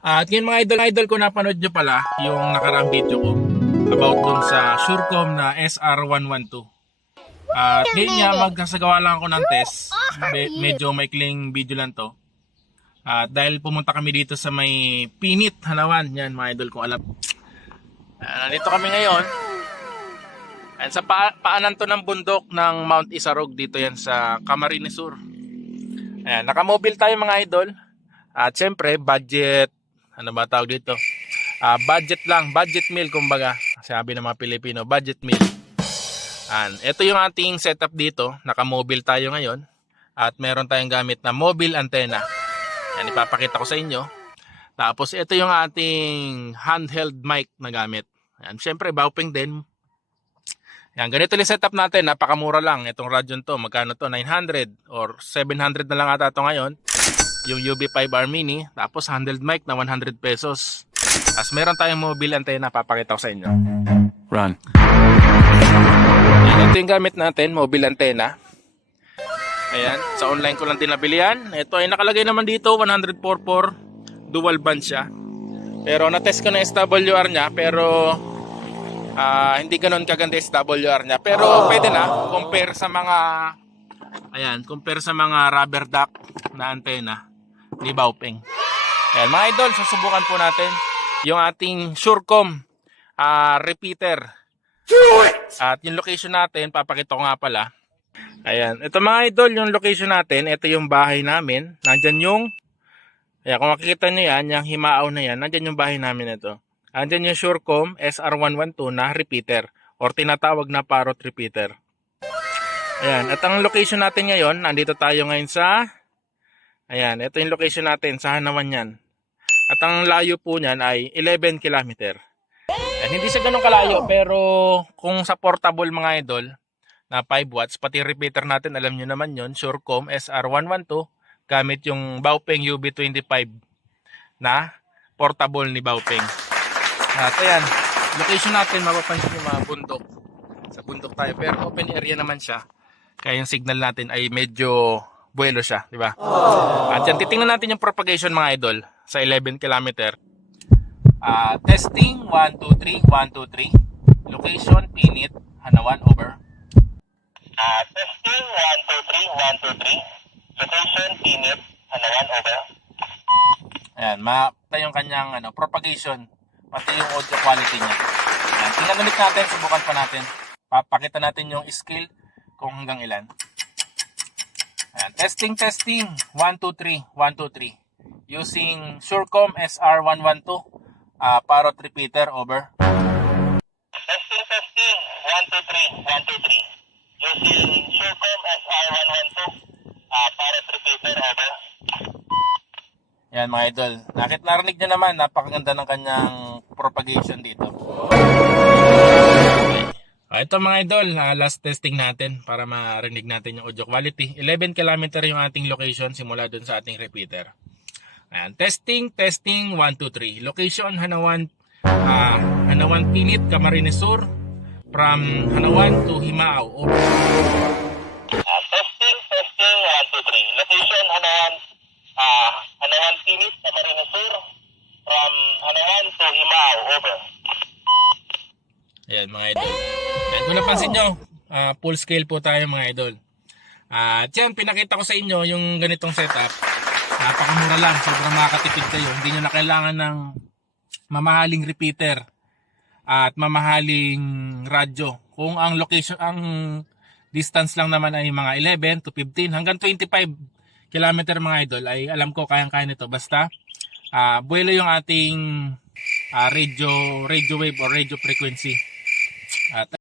At yun mga idol ko, napanood nyo pala yung nakaraang video ko about dun sa Surecom na SR112. At ngayon nga magsasagawa lang ako ng test. Medyo maikling video lang to. At dahil pumunta kami dito sa may Pinit, Hanawan. Yan mga idol kung alam. Nandito kami ngayon. Ayan, sa paanan to ng bundok ng Mount Isarog. Dito yan sa Camarines Sur. Ayan, nakamobil tayo mga idol. At syempre budget, ano ba tawag dito? Budget lang, budget meal kumbaga. Sabi ng mga Pilipino, budget meal. Ito yung ating setup dito. Naka-mobile tayo ngayon. At meron tayong gamit na mobile antenna. Yan, ipapakita ko sa inyo. Tapos ito yung ating handheld mic na gamit. Yan, syempre Baopeng din. Yan, ganito yung setup natin. Napakamura lang. Itong radyo to, magkano to? 900 or 700 na lang ata ito ngayon. Yung UB5R Mini. Tapos handheld mic na 100 pesos. Tapos meron tayong mobile antenna. Papakita ko sa inyo. Run. Yan, ito yung gamit natin. Mobile antenna. Ayan. Sa online ko lang din nabili yan. Ito ay nakalagay naman dito. 104.4. Dual band siya. Pero na-test ko na SWR niya. Pero hindi ganoon kaganda SWR niya. Pero pwede na. Compare sa mga compare sa mga rubber duck na antenna ni Baopeng. Ayan, mga idol, susubukan po natin yung ating Surecom repeater. At yung location natin, papakita ko nga pala. Ayan, ito mga idol, yung location natin, ito yung bahay namin. Nandyan yung, ayan, kung makikita nyo yan, yung himaaw na yan, nandyan yung bahay namin ito. Nandyan yung Surecom SR112 na repeater or tinatawag na parrot repeater. Ayan, at ang location natin ngayon, nandito tayo ngayon sa, ayan, ito yung location natin sa Hanawan yan. At ang layo po niyan ay 11 km. Ayan, hindi siya ganun kalayo, pero kung sa portable mga idol, na 5 watts, pati repeater natin, alam nyo naman yun, Surecom SR112, gamit yung Baopeng UB25 na portable ni Baopeng. At ayan, location natin, mapapansin yung mga bundok. Sa bundok tayo, pero open area naman siya. Kaya yung signal natin ay medyo buwelo siya, di ba? At yan, titingnan natin yung propagation mga idol sa 11 km. Testing, 1, 2, 3, 1, 2, 3. Location, Pinit, Hanawan, over. Testing, 1, 2, 3, 1, 2, 3. Location, Pinit, Hanawan, over. Ayan, makita yung kanyang propagation, pati yung audio quality niya. Ayan, tingnan ulit natin, subukan pa natin. Papakita natin yung scale kung hanggang ilan. Ayan, testing, 1, 2, 3, 1, 2, 3. Using Surecom SR112 parrot repeater, over. Testing, 1, 2, 3, 1, 2, 3. Using Surecom SR112 parrot repeater, over. Yan mga idol. Narinig nyo naman, napakaganda ng kanyang propagation dito. Okay. Ito mga idol, last testing natin para marinig natin yung audio quality. 11 km yung ating location simula dun sa ating repeater. Ayan, testing, 1, 2, 3. Location, Hanawan, Pinit, Camarines Sur. From Hanawan to Himaaw, over. Testing, 1, 2, 3. Location, Hanawan, Pinit, Camarines Sur. From Hanawan to Himaaw, over. Ayan mga idol. Ayan, kung napansin nyo, full scale po tayo mga idol. At yan, pinakita ko sa inyo yung ganitong setup. Napakamura lang, sobrang makakatipid kayo. Hindi nyo na kailangan ng mamahaling repeater at mamahaling radyo. Kung ang location, ang distance lang naman ay mga 11 to 15 hanggang 25 km mga idol, ay alam ko kayang-kaya nito. Basta buwelo yung ating radio wave or radio frequency. At